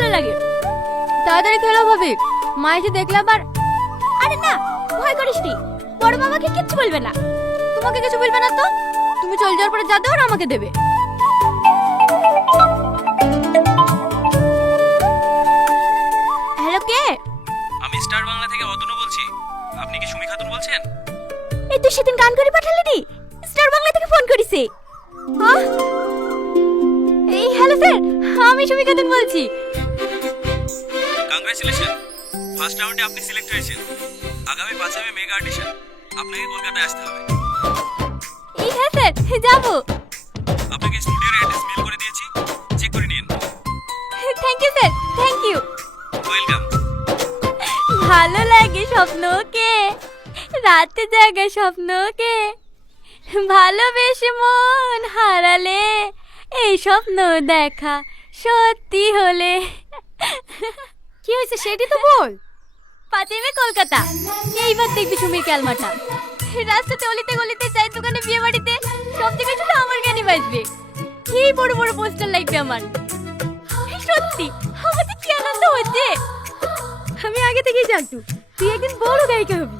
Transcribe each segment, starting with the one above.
ভালো লাগে। তাড়াতাড়ি খেলো ভাবি, মা এসে দেখলে আবার। আরে না, ভয় করিস নি, বড় মামাকে কিচ্ছু বলবে না। তোমাকে কিছু বলবে না তো? তুমি চলে যাওয়ার পরে যা দেওয়ার আমাকে দেবে। হ্যালো, কে? আমি স্টার বাংলা থেকে অতনু বলছি। আপনি কি সুমি খাতুন বলছেন? এই তুই সেদিন গান করে পাঠালি নি, স্টার বাংলা থেকে ফোন করিছে। এই হ্যালো স্যার, আমি সুমি খাতুন বলছি। কংগ্রেচুলেশন, ফার্স্ট রাউন্ডে আপনি সিলেক্ট হয়েছেন। আগামী 5 মে মেগা অডিশন, আপনাকে কলকাতায় আসতে হবে। এই হ্যাঁ স্যার, যাবো। আপনাকে স্টুডিওর অ্যাড্রেস মেল করে দিয়েছি, চেক করে নিন। Thank you sir, thank you. Welcome. ভালো লাগে স্বপ্নকে, রাতে জাগে স্বপ্নকে, ভালোবেসে মন হারালে এই স্বপ্ন দেখা সত্যি হলে। কি হয়েছে সেটি তো বল। 5 মে কলকাতা, এইবার দেখবি সুমির ক্যালমাটা। রাস্তাতে অলিতে গলিতে, চাই দোকানে, বিয়ে বাড়িতে, সব জায়গায় শুধু আমার গানই বাজবে। এই বড় বড় পোস্টার লাগবে আমার। সত্যি আমাদের কি আনন্দ হচ্ছে। আমি আগে থেকেই জানতো তুই একদিন বড় গায়িকা হবি।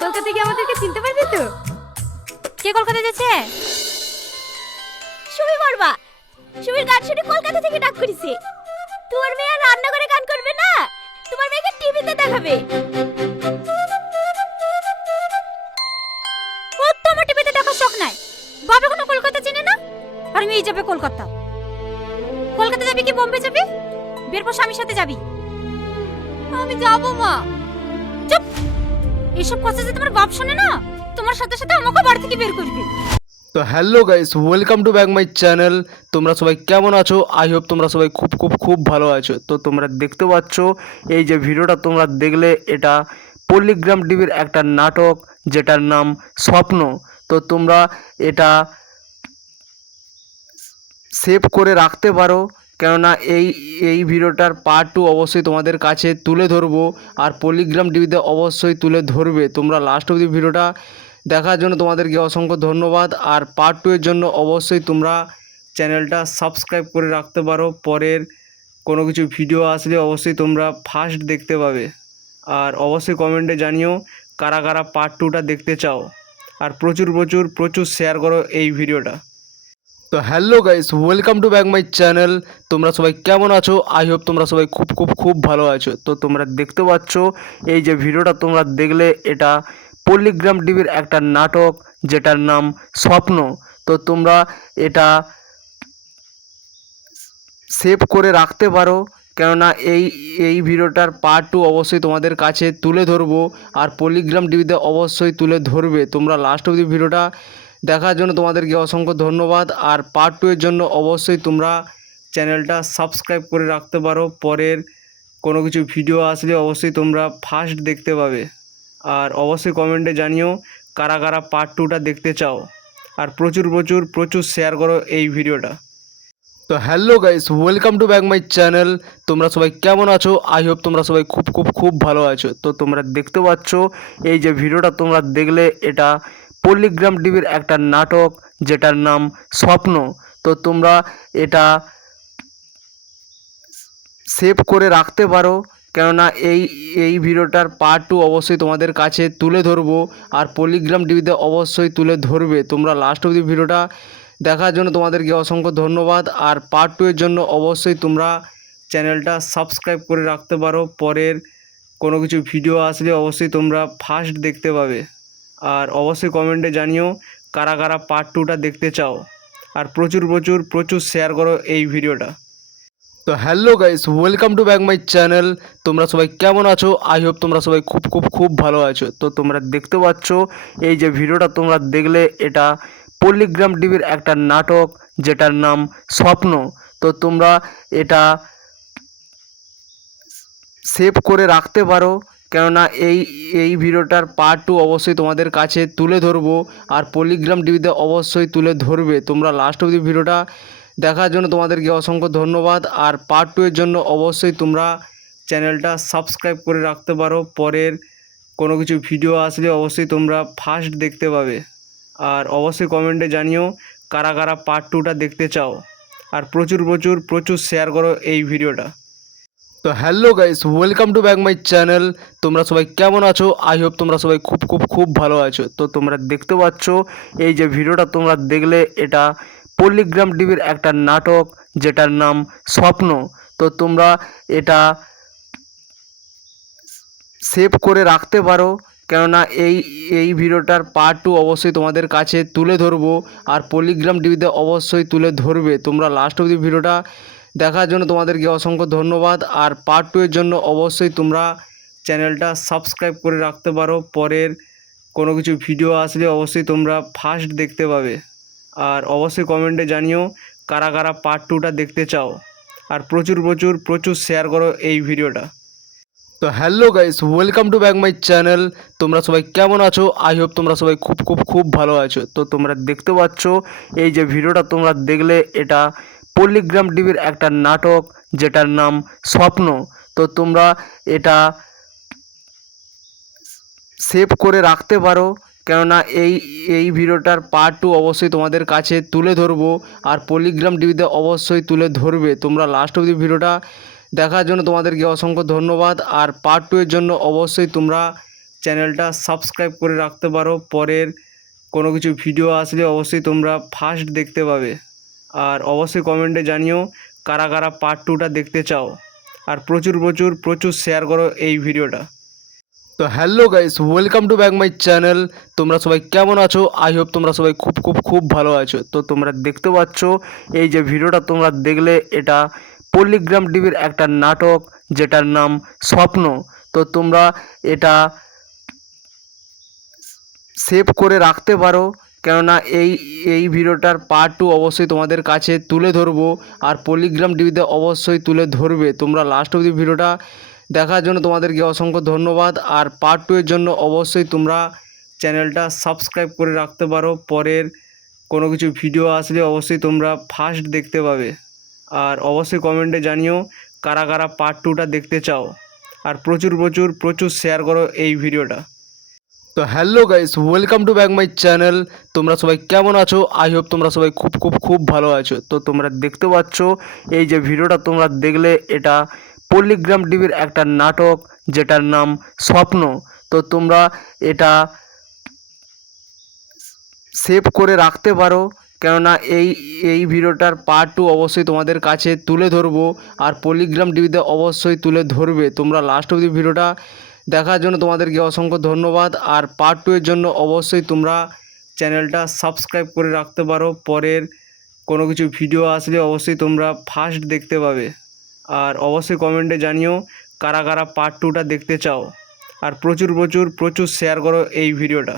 কলকাতা গিয়ে আমাদেরকে চিনতে পারবি তো? কে কলকাতা যাচ্ছে? সুমি বর্মা। সুমির গান শুনে কলকাতা থেকে ডাক করেছে। তোর মেয়ে আর রান্না করে গান করবে না, তোমার মেয়েকে টিভিতে দেখাবে। ও তো আমার টিভিতে দেখার শখ নাই। বাবা কোনো কলকাতা চেনে না, আর মেয়ে যাবে কলকাতা। কলকাতা যাবি কি বোম্বে যাবি? বের পর স্বামীর সাথে যাবি। আমি যাবো মা। চুপ, এসব কথা যে তোমার বাপ শোনে না, তোমার সাথে সাথে আমাকে বাড়ি থেকে বের করবে। তো hello guys, welcome to back my channel. তোমরা সবাই কেমন আছো? আই হোপ তোমরা সবাই খুব খুব খুব ভালো আছো। তো তোমরা দেখতে পাচ্ছ এই যে ভিডিওটা তোমরা দেখলে, এটা পল্লিগ্রাম টিভির একটা নাটক যেটার নাম স্বপ্ন। তো তোমরা এটা সেভ করে রাখতে পারো, কেননা এই ভিডিওটার পার্ট 2 অবশ্যই তোমাদের কাছে তুলে ধরবো, আর পল্লিগ্রাম টিভিতে অবশ্যই তুলে ধরবে। তোমরা লাস্ট অবধি ভিডিওটা দেখার জন্য তোমাদেরকে অসংখ্য ধন্যবাদ। আর পার্ট 2 এর জন্য অবশ্যই তোমরা চ্যানেলটা সাবস্ক্রাইব করে রাখতে পারো। পরের কোনো কিছু ভিডিও আসলে অবশ্যই তোমরা ফার্স্ট দেখতে পাবে। আর অবশ্যই কমেন্টে জানিও কারা কারা পার্ট 2টা দেখতে চাও। আর প্রচুর প্রচুর প্রচুর শেয়ার করো এই ভিডিওটা। তো hello guys, welcome to back my channel. তোমরা সবাই কেমন আছো? আই হোপ তোমরা সবাই খুব খুব খুব ভালো আছো। তো তোমরা দেখতে পাচ্ছ এই যে ভিডিওটা তোমরা দেখলে, এটা পল্লিগ্রাম টিভির একটা নাটক যেটার নাম স্বপ্ন। তো তোমরা এটা সেভ করে রাখতে পারো, কেননা এই ভিডিওটার পার্ট 2 অবশ্যই তোমাদের কাছে তুলে ধরবো, আর পল্লিগ্রাম টিভিতে অবশ্যই তুলে ধরবে। তোমরা লাস্ট অবধি ভিডিওটা দেখার জন্য তোমাদেরকে অসংখ্য ধন্যবাদ। আর পার্ট 2 এর জন্য অবশ্যই তোমরা চ্যানেলটা সাবস্ক্রাইব করে রাখতে পারো। পরের কোনো কিছু ভিডিও আসলে অবশ্যই তোমরা ফার্স্ট দেখতে পাবে। আর অবশ্যই কমেন্টে জানিও কারা কারা পার্ট 2টা দেখতে চাও। আর প্রচুর প্রচুর প্রচুর শেয়ার করো এই ভিডিওটা। তো hello guys, welcome to back my channel. তোমরা সবাই কেমন আছো? আই হোপ তোমরা সবাই খুব খুব খুব ভালো আছো। তো তোমরা দেখতে পাচ্ছ এই যে ভিডিওটা তোমরা দেখলে, এটা পল্লিগ্রাম টিভির একটা নাটক যেটার নাম স্বপ্ন। তো তোমরা এটা সেভ করে রাখতে পারো, কেননা এই ভিডিওটার পার্ট 2 অবশ্যই তোমাদের কাছে তুলে ধরবো, আর পল্লিগ্রাম টিভিতে অবশ্যই তুলে ধরবে। তোমরা লাস্ট অবধি ভিডিওটা দেখার জন্য তোমাদেরকে অসংখ্য ধন্যবাদ। আর পার্ট 2 এর জন্য অবশ্যই তোমরা চ্যানেলটা সাবস্ক্রাইব করে রাখতে পারো। পরের কোনো কিছু ভিডিও আসলে অবশ্যই তোমরা ফার্স্ট দেখতে পাবে। আর অবশ্যই কমেন্টে জানিও কারা কারা পার্ট 2টা দেখতে চাও। আর প্রচুর প্রচুর প্রচুর শেয়ার করো এই ভিডিওটা। তো hello guys, welcome to back my channel. তোমরা সবাই কেমন আছো? আই হোপ তোমরা সবাই খুব খুব খুব ভালো আছো। তো তোমরা দেখতে পাচ্ছ এই যে ভিডিওটা তোমরা দেখলে, এটা পল্লিগ্রাম টিভির একটা নাটক যেটার নাম স্বপ্ন। তো তোমরা এটা সেভ করে রাখতে পারো, কেননা এই ভিডিওটার পার্ট 2 অবশ্যই তোমাদের কাছে তুলে ধরবো, আর পল্লিগ্রাম টিভিতে অবশ্যই তুলে ধরবে। তোমরা লাস্ট অবধি ভিডিওটা দেখার জন্য তোমাদেরকে অসংখ্য ধন্যবাদ। আর পার্ট 2 এর জন্য অবশ্যই তোমরা চ্যানেলটা সাবস্ক্রাইব করে রাখতে পারো। পরের কোনো কিছু ভিডিও আসলে অবশ্যই তোমরা ফার্স্ট দেখতে পাবে। আর অবশ্যই কমেন্টে জানিও কারা কারা পার্ট 2টা দেখতে চাও। আর প্রচুর প্রচুর প্রচুর শেয়ার করো এই ভিডিওটা। তো hello guys, welcome to back my channel. তোমরা সবাই কেমন আছো? আই হোপ তোমরা সবাই খুব খুব খুব ভালো আছো। তো তোমরা দেখতে পাচ্ছ এই যে ভিডিওটা তোমরা দেখলে, এটা পল্লিগ্রাম টিভির একটা নাটক যেটার নাম স্বপ্ন। তো তোমরা এটা সেভ করে রাখতে পারো, কেননা এই এই ভিডিওটার পার্ট 2 অবশ্যই তোমাদের কাছে তুলে ধরবো, আর পল্লিগ্রাম টিভিতে অবশ্যই তুলে ধরবে। তোমরা লাস্ট অবধি ভিডিওটা দেখার জন্য তোমাদেরকে অসংখ্য ধন্যবাদ। আর পার্ট 2 এর জন্য অবশ্যই তোমরা চ্যানেলটা সাবস্ক্রাইব করে রাখতে পারো, পরের কোনো কিছু ভিডিও আসলে অবশ্যই তোমরা ফার্স্ট দেখতে পাবে। আর অবশ্যই কমেন্টে জানিও কারা কারা পার্ট 2টা দেখতে চাও, আর প্রচুর প্রচুর প্রচুর শেয়ার করো এই ভিডিওটা। তো hello guys, welcome to back my channel. তোমরা সবাই কেমন আছো? আই হোপ তোমরা সবাই খুব খুব খুব ভালো আছো। তো তোমরা দেখতে পাচ্ছ এই যে ভিডিওটা তোমরা দেখলে, এটা পল্লিগ্রাম টিভির একটা নাটক যেটার নাম স্বপ্ন। তো তোমরা এটা সেভ করে রাখতে পারো, কেননা এই ভিডিওটার পার্ট 2 অবশ্যই তোমাদের কাছে তুলে ধরবো, আর পল্লিগ্রাম টিভিতে অবশ্যই তুলে ধরবে। তোমরা লাস্ট অবধি ভিডিওটা দেখার জন্য তোমাদেরকে অসংখ্য ধন্যবাদ। আর পার্ট 2 এর জন্য অবশ্যই তোমরা চ্যানেলটা সাবস্ক্রাইব করে রাখতে পারো, পরের কোনো কিছু ভিডিও আসলে অবশ্যই তোমরা ফার্স্ট দেখতে পাবে। আর অবশ্যই কমেন্টে জানিও কারা কারা পার্ট 2টা দেখতে চাও, আর প্রচুর প্রচুর প্রচুর শেয়ার করো এই ভিডিওটা। তো hello guys, welcome to back my channel. তোমরা সবাই কেমন আছো? আই হোপ তোমরা সবাই খুব খুব খুব ভালো আছো। তো তোমরা দেখতে পাচ্ছ এই যে ভিডিওটা তোমরা দেখলে, এটা পল্লিগ্রাম টিভির একটা নাটক যেটার নাম স্বপ্ন। তো তোমরা এটা সেভ করে রাখতে পারো, কেননা এই ভিডিওটার পার্ট 2 অবশ্যই তোমাদের কাছে তুলে ধরবো, আর পল্লিগ্রাম টিভিতে অবশ্যই তুলে ধরবে। তোমরা লাস্ট অবধি ভিডিওটা দেখার জন্য তোমাদেরকে অসংখ্য ধন্যবাদ। আর পার্ট 2 এর জন্য অবশ্যই তোমরা চ্যানেলটা সাবস্ক্রাইব করে রাখতে পারো, পরের কোনো কিছু ভিডিও আসলে অবশ্যই তোমরা ফার্স্ট দেখতে পাবে। আর অবশ্যই কমেন্টে জানিও কারা কারা পার্ট 2টা দেখতে চাও, আর প্রচুর প্রচুর প্রচুর শেয়ার করো এই ভিডিওটা। তো hello guys, welcome to back my channel. তোমরা সবাই কেমন আছো? আই হোপ তোমরা সবাই খুব খুব খুব ভালো আছো। তো তোমরা দেখতে পাচ্ছ এই যে ভিডিওটা তোমরা দেখলে, এটা পল্লিগ্রাম টিভির একটা নাটক যেটার নাম স্বপ্ন। তো তোমরা এটা সেভ করে রাখতে পারো, কেননা এই ভিডিওটার পার্ট 2 অবশ্যই তোমাদের কাছে তুলে ধরবো, আর পল্লিগ্রাম টিভিতে অবশ্যই তুলে ধরবে। তোমরা লাস্ট অবধি ভিডিওটা দেখার জন্য তোমাদেরকে অসংখ্য ধন্যবাদ। আর পার্ট 2 এর জন্য অবশ্যই তোমরা চ্যানেলটা সাবস্ক্রাইব করে রাখতে পারো, পরের কোনো কিছু ভিডিও আসলে অবশ্যই তোমরা ফার্স্ট দেখতে পাবে। আর অবশ্যই কমেন্টে জানিও কারা কারা পার্ট 2টা দেখতে চাও, আর প্রচুর প্রচুর প্রচুর শেয়ার করো এই ভিডিওটা।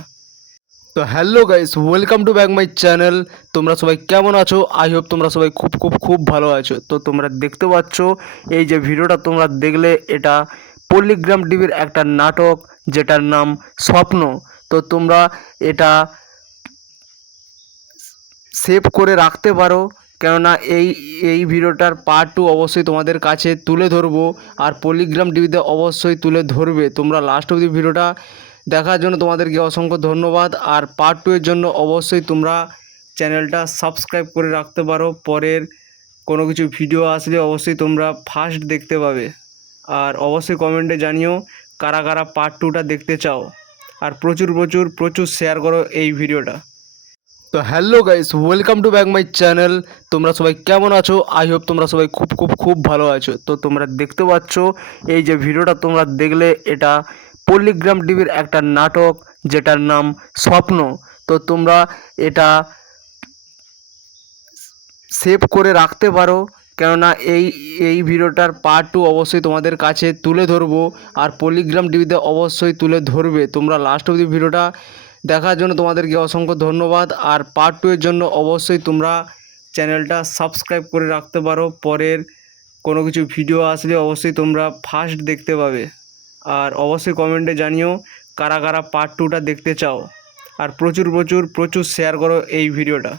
তো hello guys, welcome to back my channel. তোমরা সবাই কেমন আছো? আই হোপ তোমরা সবাই খুব খুব খুব ভালো আছো। তো তোমরা দেখতে পাচ্ছ এই যে ভিডিওটা তোমরা দেখলে, এটা পল্লিগ্রাম টিভির একটা নাটক যেটার নাম স্বপ্ন। তো তোমরা এটা সেভ করে রাখতে পারো, কেননা এই ভিডিওটার পার্ট 2 অবশ্যই তোমাদের কাছে তুলে ধরবো, আর পল্লিগ্রাম টিভিতে অবশ্যই তুলে ধরবে। তোমরা লাস্ট অবধি ভিডিওটা দেখার জন্য তোমাদেরকে অসংখ্য ধন্যবাদ। আর পার্ট 2 এর জন্য অবশ্যই তোমরা চ্যানেলটা সাবস্ক্রাইব করে রাখতে পারো, পরের কোনো কিছু ভিডিও আসলে অবশ্যই তোমরা ফার্স্ট দেখতে পাবে। আর অবশ্যই কমেন্টে জানিও কারা কারা পার্ট 2টা দেখতে চাও, আর প্রচুর প্রচুর প্রচুর শেয়ার করো এই ভিডিওটা। তো hello guys, welcome to back my channel. তোমরা সবাই কেমন আছো? আই হোপ তোমরা সবাই খুব খুব খুব ভালো আছো। তো তোমরা দেখতে পাচ্ছ এই যে ভিডিওটা তোমরা দেখলে, এটা পল্লিগ্রাম টিভির একটা নাটক যেটার নাম স্বপ্ন। তো তোমরা এটা সেভ করে রাখতে পারো, কেননা এই ভিডিওটার পার্ট 2 অবশ্যই তোমাদের কাছে তুলে ধরবো, আর পল্লিগ্রাম টিভিতে অবশ্যই তুলে ধরবে। তোমরা লাস্ট অবধি ভিডিওটা দেখার জন্য তোমাদেরকে অসংখ্য ধন্যবাদ। আর পার্ট 2 এর জন্য অবশ্যই তোমরা চ্যানেলটা সাবস্ক্রাইব করে রাখতে পারো, পরের কোনো কিছু ভিডিও আসলে অবশ্যই তোমরা ফার্স্ট দেখতে পাবে। আর অবশ্যই কমেন্টে জানিও কারা কারা পার্ট 2টা দেখতে চাও, আর প্রচুর প্রচুর প্রচুর শেয়ার করো এই ভিডিওটা।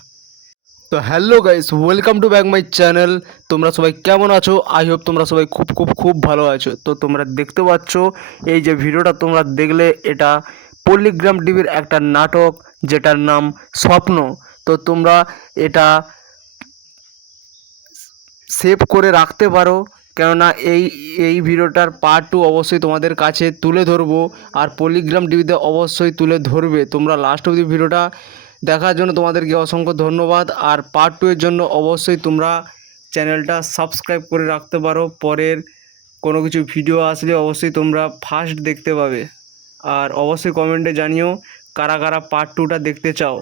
তো hello guys, welcome to back my channel. তোমরা সবাই কেমন আছো? আই হোপ তোমরা সবাই খুব খুব খুব ভালো আছো। তো তোমরা দেখতে পাচ্ছ এই যে ভিডিওটা তোমরা দেখলে, এটা পল্লিগ্রাম টিভির একটা নাটক যেটার নাম স্বপ্ন। তো তোমরা এটা সেভ করে রাখতে পারো, কেননা এই ভিডিওটার পার্ট 2 অবশ্যই তোমাদের কাছে তুলে ধরবো, আর পলিগ্রাম টিভিতে অবশ্যই তুলে ধরবে। তোমরা লাস্ট অবধি ভিডিওটা দেখার জন্য তোমাদেরকে অসংখ্য ধন্যবাদ। আর পার্ট 2 এর জন্য অবশ্যই তোমরা চ্যানেলটা সাবস্ক্রাইব করে রাখতে পারো, পরের কোনো কিছু ভিডিও আসলে অবশ্যই তোমরা ফার্স্ট দেখতে পাবে। আর অবশ্যই কমেন্টে জানিও কারা কারা পার্ট 2টা দেখতে চাও,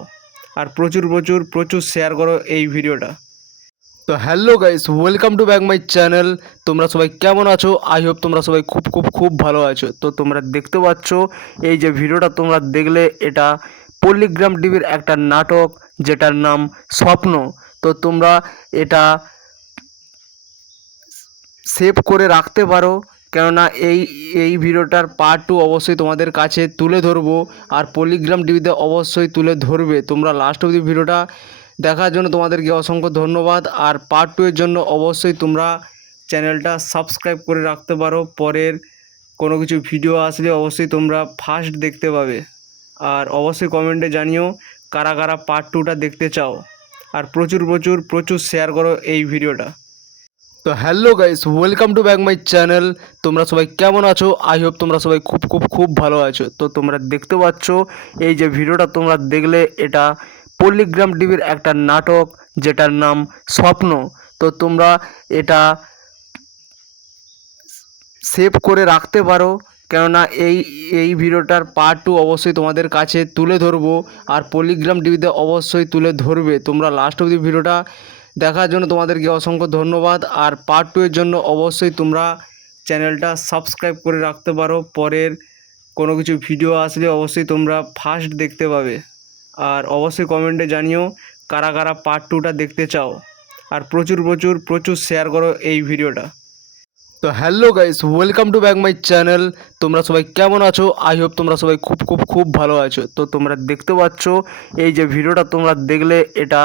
আর প্রচুর শেয়ার করো এই ভিডিওটা। তো hello guys, welcome to back my channel. তোমরা সবাই কেমন আছো? আই হোপ তোমরা সবাই খুব ভালো আছো। তো তোমরা দেখতে পাচ্ছ এই যে ভিডিওটা তোমরা দেখলে, এটা পল্লিগ্রাম টিভির একটা নাটক যেটার নাম স্বপ্ন। তো তোমরা এটা সেভ করে রাখতে পারো, কেননা এই ভিডিওটার পার্ট 2 অবশ্যই তোমাদের কাছে তুলে ধরবো, আর পলিগ্রাম টিভিতে অবশ্যই তুলে ধরবে। তোমরা লাস্ট অবধি ভিডিওটা দেখার জন্য তোমাদেরকে অসংখ্য ধন্যবাদ। আর পার্ট 2 এর জন্য অবশ্যই তোমরা চ্যানেলটা সাবস্ক্রাইব করে রাখতে পারো, পরের কোনো কিছু ভিডিও আসলে অবশ্যই তোমরা ফার্স্ট দেখতে পাবে। আর অবশ্যই কমেন্টে জানিও কারা কারা পার্ট 2টা দেখতে চাও, আর প্রচুর শেয়ার করো এই ভিডিওটা। তো hello guys, welcome to back my channel. তোমরা সবাই কেমন আছো? আই হোপ তোমরা সবাই খুব ভালো আছো। তো তোমরা দেখতে পাচ্ছ এই যে ভিডিওটা তোমরা দেখলে, এটা পল্লিগ্রাম টিভির একটা নাটক যেটার নাম স্বপ্ন। তো তোমরা এটা সেভ করে রাখতে পারো, কেননা এই ভিডিওটার পার্ট 2 অবশ্যই তোমাদের কাছে তুলে ধরবো, আর পলিগ্রাম টিভিতে অবশ্যই তুলে ধরবে। তোমরা লাস্ট অবধি ভিডিওটা দেখার জন্য তোমাদেরকে অসংখ্য ধন্যবাদ। আর পার্ট 2 এর জন্য অবশ্যই তোমরা চ্যানেলটা সাবস্ক্রাইব করে রাখতে পারো, পরের কোনো কিছু ভিডিও আসলে অবশ্যই তোমরা ফার্স্ট দেখতে পাবে। আর অবশ্যই কমেন্টে জানিও কারা কারা পার্ট 2টা দেখতে চাও, আর প্রচুর শেয়ার করো এই ভিডিওটা। তো hello guys, welcome to back my channel. তোমরা সবাই কেমন আছো? আই হোপ তোমরা সবাই খুব ভালো আছো। তো তোমরা দেখতে পাচ্ছ এই যে ভিডিওটা তোমরা দেখলে, এটা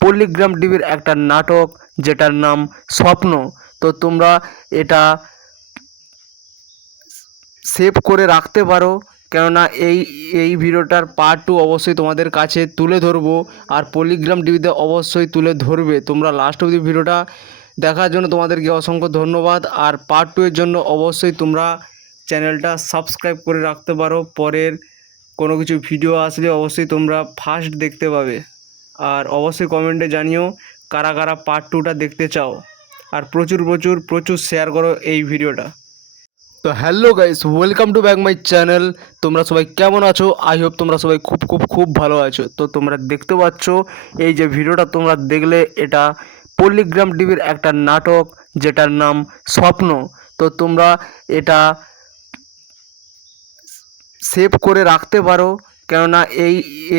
পল্লিগ্রাম টিভির একটা নাটক যেটার নাম স্বপ্ন। তো তোমরা এটা সেভ করে রাখতে পারো, কেননা এই ভিডিওটার পার্ট 2 অবশ্যই তোমাদের কাছে তুলে ধরবো, আর পলিগ্রাম টিভিতে অবশ্যই তুলে ধরবে। তোমরা লাস্ট অবধি ভিডিওটা দেখার জন্য তোমাদেরকে অসংখ্য ধন্যবাদ। আর পার্ট 2 এর জন্য অবশ্যই তোমরা চ্যানেলটা সাবস্ক্রাইব করে রাখতে পারো, পরের কোনো কিছু ভিডিও আসলে অবশ্যই তোমরা ফার্স্ট দেখতে পাবে। আর অবশ্যই কমেন্টে জানিও কারা কারা পার্ট 2টা দেখতে চাও, আর প্রচুর শেয়ার করো এই ভিডিওটা। তো hello guys, welcome to back my channel. তোমরা সবাই কেমন আছো? আই হোপ তোমরা সবাই খুব ভালো আছো। তো তোমরা দেখতে পাচ্ছ এই যে ভিডিওটা তোমরা দেখলে, এটা পল্লিগ্রাম টিভির একটা নাটক যেটার নাম স্বপ্ন। তো তোমরা এটা সেভ করে রাখতে পারো, কেননা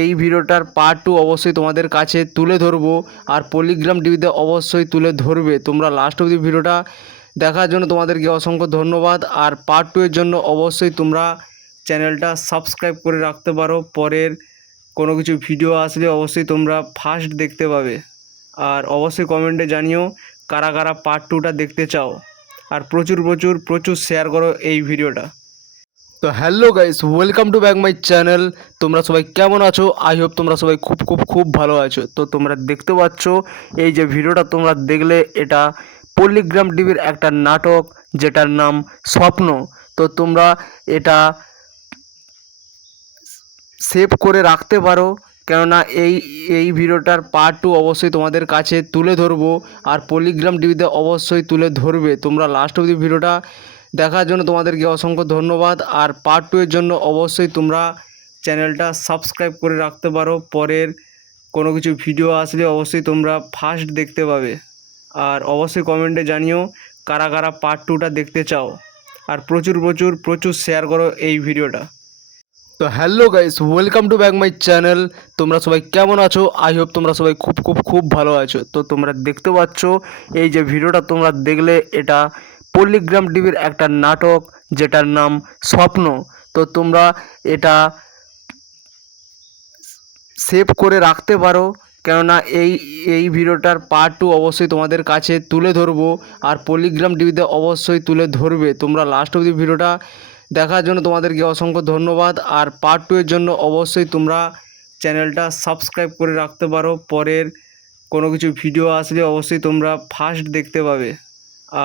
এই ভিডিওটার পার্ট 2 অবশ্যই তোমাদের কাছে তুলে ধরবো, আর পলিগ্রাম টিভিতে অবশ্যই তুলে ধরবে। তোমরা লাস্ট অবধি ভিডিওটা দেখার জন্য তোমাদেরকে অসংখ্য ধন্যবাদ। আর পার্ট 2 এর জন্য অবশ্যই তোমরা চ্যানেলটা সাবস্ক্রাইব করে রাখতে পারো, পরের কোনো কিছু ভিডিও আসলে অবশ্যই তোমরা ফার্স্ট দেখতে পাবে। আর অবশ্যই কমেন্টে জানিও কারা কারা পার্ট 2টা দেখতে চাও, আর প্রচুর শেয়ার করো এই ভিডিওটা। তো hello guys, welcome to back my channel. তোমরা সবাই কেমন আছো? আই হোপ তোমরা সবাই খুব ভালো আছো। তো তোমরা দেখতে পাচ্ছ এই যে ভিডিওটা তোমরা দেখলে, এটা পল্লিগ্রাম টিভির একটা নাটক যেটার নাম স্বপ্ন। তো তোমরা এটা সেভ করে রাখতে পারো, কেননা এই ভিডিওটার পার্ট 2 অবশ্যই তোমাদের কাছে তুলে ধরবো, আর পলিগ্রাম টিভিতে অবশ্যই তুলে ধরবে। তোমরা লাস্ট অবধি ভিডিওটা দেখার জন্য তোমাদেরকে অসংখ্য ধন্যবাদ। আর পার্ট 2 এর জন্য অবশ্যই তোমরা চ্যানেলটা সাবস্ক্রাইব করে রাখতে পারো, পরের কোনো কিছু ভিডিও আসলে অবশ্যই তোমরা ফার্স্ট দেখতে পাবে। আর অবশ্যই কমেন্টে জানিও কারা কারা পার্ট 2টা দেখতে চাও, আর প্রচুর শেয়ার করো এই ভিডিওটা। তো hello guys, welcome to back my channel. তোমরা সবাই কেমন আছো? আই হোপ তোমরা সবাই খুব ভালো আছো। তো তোমরা দেখতে পাচ্ছ এই যে ভিডিওটা তোমরা দেখলে, এটা পল্লিগ্রাম টিভির একটা নাটক যেটার নাম স্বপ্ন। তো তোমরা এটা সেভ করে রাখতে পারো, কেননা এই ভিডিওটার পার্ট 2 অবশ্যই তোমাদের কাছে তুলে ধরবো, আর পলিগ্রাম টিভিতে অবশ্যই তুলে ধরবে। তোমরা লাস্ট অবধি ভিডিওটা দেখার জন্য তোমাদেরকে অসংখ্য ধন্যবাদ। আর পার্ট 2 এর জন্য অবশ্যই তোমরা চ্যানেলটা সাবস্ক্রাইব করে রাখতে পারো, পরের কোনো কিছু ভিডিও আসলে অবশ্যই তোমরা ফার্স্ট দেখতে পাবে।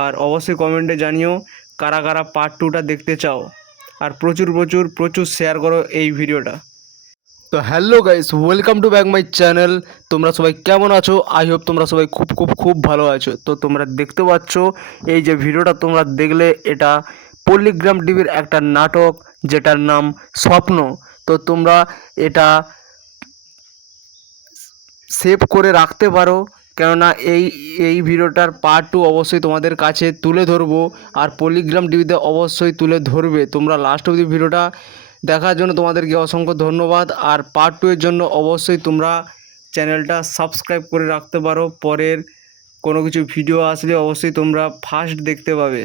আর অবশ্যই কমেন্টে জানিও কারা কারা পার্ট 2টা দেখতে চাও। আর প্রচুর প্রচুর প্রচুর শেয়ার করো এই ভিডিওটা। তো hello guys, welcome to back my channel. তোমরা সবাই কেমন আছো? আই হোপ তোমরা সবাই খুব খুব খুব ভালো আছো। তো তোমরা দেখতে পাচ্ছ এই যে ভিডিওটা তোমরা দেখলে, এটা পল্লিগ্রাম টিভির একটা নাটক যেটার নাম স্বপ্ন। তো তোমরা এটা সেভ করে রাখতে পারো, কেননা এই ভিডিওটার পার্ট 2 অবশ্যই তোমাদের কাছে তুলে ধরবো। আর পল্লিগ্রাম টিভিতে অবশ্যই তুলে ধরবে। তোমরা লাস্ট অবধি ভিডিওটা দেখার জন্য তোমাদেরকে অসংখ্য ধন্যবাদ। আর পার্ট 2 এর জন্য অবশ্যই তোমরা চ্যানেলটা সাবস্ক্রাইব করে রাখতে পারো। পরের কোনো কিছু ভিডিও আসলে অবশ্যই তোমরা ফার্স্ট দেখতে পাবে।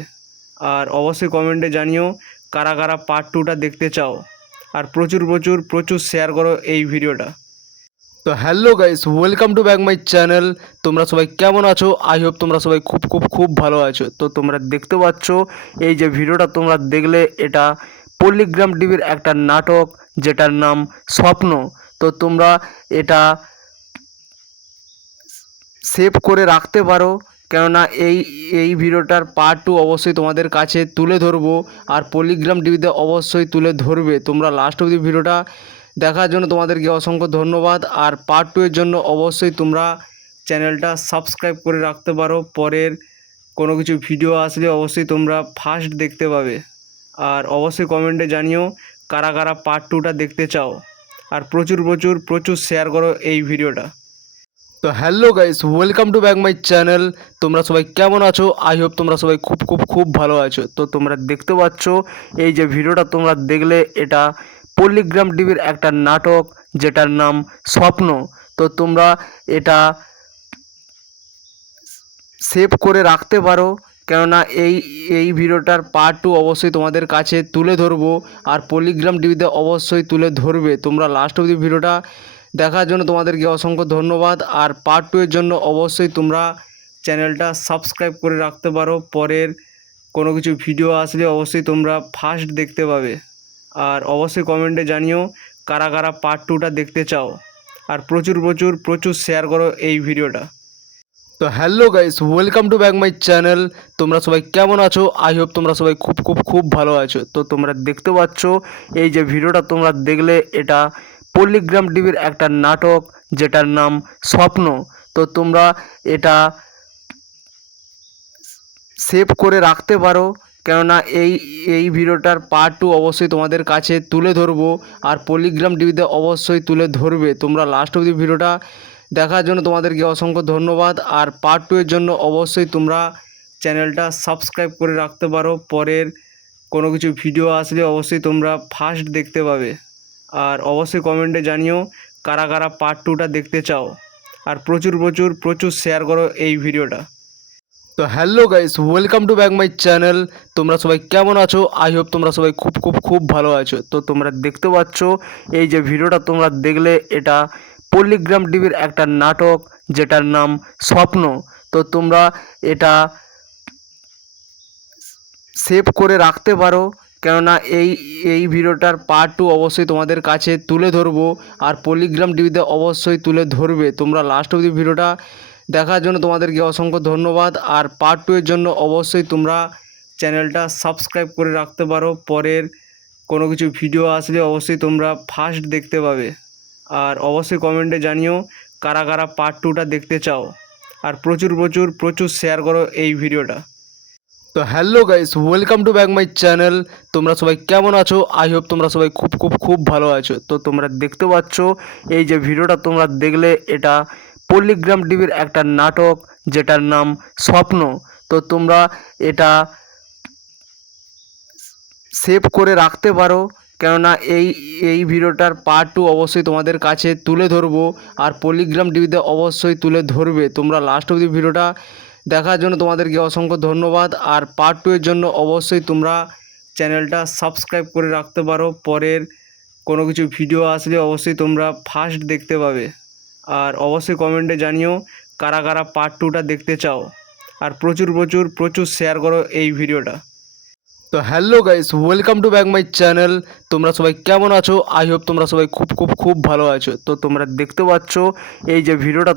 আর অবশ্যই কমেন্টে জানিও কারা কারা পার্ট 2টা দেখতে চাও। আর প্রচুর প্রচুর প্রচুর শেয়ার করো এই ভিডিওটা। তো hello guys, welcome to back my channel. তোমরা সবাই কেমন আছো? আই হোপ তোমরা সবাই খুব খুব খুব ভালো আছো। তো তোমরা দেখতে পাচ্ছ এই যে ভিডিওটা তোমরা দেখলে, এটা পল্লিগ্রাম টিভির একটা নাটক যেটার নাম স্বপ্ন। তো তোমরা এটা সেভ করে রাখতে পারো, কেননা এই ভিডিওটার পার্ট 2 অবশ্যই তোমাদের কাছে তুলে ধরবো। আর পল্লিগ্রাম টিভিতে অবশ্যই তুলে ধরবে। তোমরা লাস্ট অবধি ভিডিওটা দেখার জন্য তোমাদেরকে অসংখ্য ধন্যবাদ। আর পার্ট 2 এর জন্য অবশ্যই তোমরা চ্যানেলটা সাবস্ক্রাইব করে রাখতে পারো। পরের কোনো কিছু ভিডিও আসলে অবশ্যই তোমরা ফার্স্ট দেখতে পাবে। আর অবশ্যই কমেন্টে জানিও কারা কারা পার্ট 2টা দেখতে চাও। আর প্রচুর প্রচুর প্রচুর শেয়ার করো এই ভিডিওটা। তো hello guys, welcome to back my channel. তোমরা সবাই কেমন আছো? আই হোপ তোমরা সবাই খুব খুব খুব ভালো আছো। তো তোমরা দেখতে পাচ্ছ এই যে ভিডিওটা তোমরা দেখলে, এটা পল্লিগ্রাম টিভির একটা নাটক যেটার নাম স্বপ্ন। তো তোমরা এটা সেভ করে রাখতে পারো, কেননা এই ভিডিওটার পার্ট 2 অবশ্যই তোমাদের কাছে তুলে ধরবো। আর পল্লিগ্রাম টিভিতে অবশ্যই তুলে ধরবে। তোমরা লাস্ট অবধি ভিডিওটা দেখার জন্য তোমাদেরকে অসংখ্য ধন্যবাদ। আর পার্ট 2 এর জন্য অবশ্যই তোমরা চ্যানেলটা সাবস্ক্রাইব করে রাখতে পারো। পরের কোনো কিছু ভিডিও আসলে অবশ্যই তোমরা ফার্স্ট দেখতে পাবে। আর অবশ্যই কমেন্টে জানিও কারা কারা পার্ট 2টা দেখতে চাও। আর প্রচুর প্রচুর প্রচুর শেয়ার করো এই ভিডিওটা। তো hello guys, welcome to back my channel. তোমরা সবাই কেমন আছো? আই হোপ তোমরা সবাই খুব খুব খুব ভালো আছো। তো তোমরা দেখতে পাচ্ছ এই যে ভিডিওটা তোমরা দেখলে, এটা পল্লিগ্রাম টিভির একটা নাটক যেটার নাম স্বপ্ন। তো তোমরা এটা সেভ করে রাখতে পারো, কেননা এই ভিডিওটার পার্ট 2 অবশ্যই তোমাদের কাছে তুলে ধরবো। আর পল্লিগ্রাম টিভিতে অবশ্যই তুলে ধরবে। তোমরা লাস্ট অবধি ভিডিওটা দেখার জন্য তোমাদেরকে অসংখ্য ধন্যবাদ। আর পার্ট 2 এর জন্য অবশ্যই তোমরা চ্যানেলটা সাবস্ক্রাইব করে রাখতে পারো। পরের কোনো কিছু ভিডিও আসলে অবশ্যই তোমরা ফার্স্ট দেখতে পাবে। আর অবশ্যই কমেন্টে জানিও কারা কারা পার্ট 2টা দেখতে চাও। আর প্রচুর প্রচুর প্রচুর শেয়ার করো এই ভিডিওটা। তো hello guys, welcome to back my channel. তোমরা সবাই কেমন আছো? আই হোপ তোমরা সবাই খুব খুব খুব ভালো আছো। তো তোমরা দেখতে পাচ্ছ এই যে ভিডিওটা তোমরা দেখলে, এটা পল্লিগ্রাম টিভির একটা নাটক যেটার নাম স্বপ্ন। তো তোমরা এটা সেভ করে রাখতে পারো, কেননা এই ভিডিওটার পার্ট 2 অবশ্যই তোমাদের কাছে তুলে ধরবো। আর পল্লিগ্রাম টিভিতে অবশ্যই তুলে ধরবে। তোমরা লাস্ট অবধি ভিডিওটা দেখার জন্য তোমাদেরকে অসংখ্য ধন্যবাদ। আর পার্ট 2 এর জন্য অবশ্যই তোমরা চ্যানেলটা সাবস্ক্রাইব করে রাখতে পারো। পরের কোনো কিছু ভিডিও আসলে অবশ্যই তোমরা ফার্স্ট দেখতে পাবে। আর অবশ্যই কমেন্টে জানিও কারা কারা পার্ট 2টা দেখতে চাও। আর প্রচুর প্রচুর প্রচুর শেয়ার করো এই ভিডিওটা। তো hello guys, welcome to back my channel. তোমরা সবাই কেমন আছো? আই হোপ তোমরা সবাই খুব খুব খুব ভালো আছো। তো তোমরা দেখতে পাচ্ছ এই যে ভিডিওটা তোমরা দেখলে, এটা পল্লিগ্রাম টিভির একটা নাটক যেটার নাম স্বপ্ন। তো তোমরা এটা সেভ করে রাখতে পারো, কেননা এই ভিডিওটার পার্ট 2 অবশ্যই তোমাদের কাছে তুলে ধরবো। আর পল্লিগ্রাম টিভিতে অবশ্যই তুলে ধরবে। তোমরা লাস্ট অবধি ভিডিওটা দেখার জন্য তোমাদেরকে অসংখ্য ধন্যবাদ। আর পার্ট 2 এর জন্য অবশ্যই তোমরা চ্যানেলটা সাবস্ক্রাইব করে রাখতে পারো। পরের কোনো কিছু ভিডিও আসলে অবশ্যই তোমরা ফার্স্ট দেখতে পাবে। আর অবশ্যই কমেন্টে জানিও কারা কারা পার্ট 2টা দেখতে চাও। আর প্রচুর প্রচুর প্রচুর শেয়ার করো এই ভিডিওটা। তো hello guys, welcome to back my channel. তোমরা সবাই কেমন আছো? আই হোপ তোমরা সবাই খুব খুব খুব ভালো আছো। তো তোমরা দেখতে পাচ্ছ এই যে ভিডিওটা